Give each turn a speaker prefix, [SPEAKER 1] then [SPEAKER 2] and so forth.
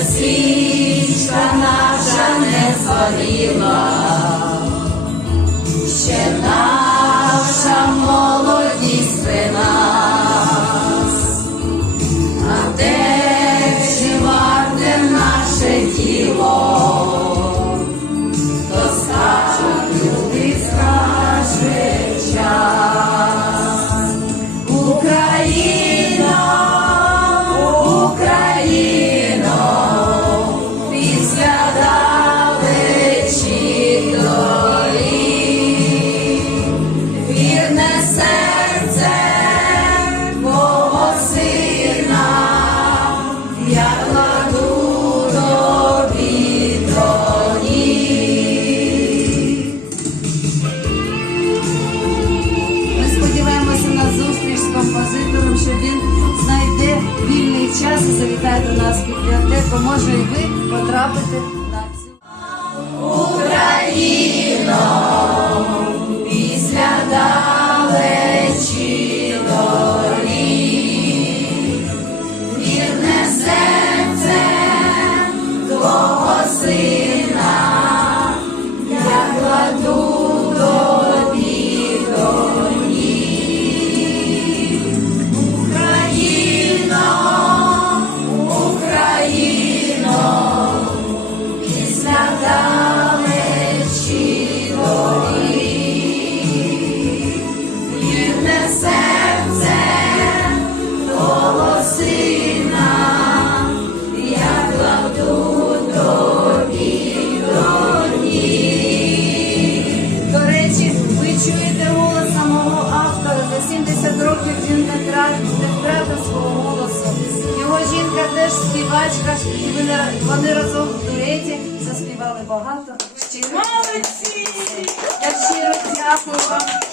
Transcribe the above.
[SPEAKER 1] свічка наша не згоріла,
[SPEAKER 2] він знайде вільний час і завітає до нас в бібліотеку. Може, і ви потрапите на цю.
[SPEAKER 1] Україно, після далечі вірне серце твого
[SPEAKER 2] 70 років він не втратив, свого голосу. Його жінка теж співачка, і вони, разом в дуеті заспівали багато. Молодці! я щиро дякую вам.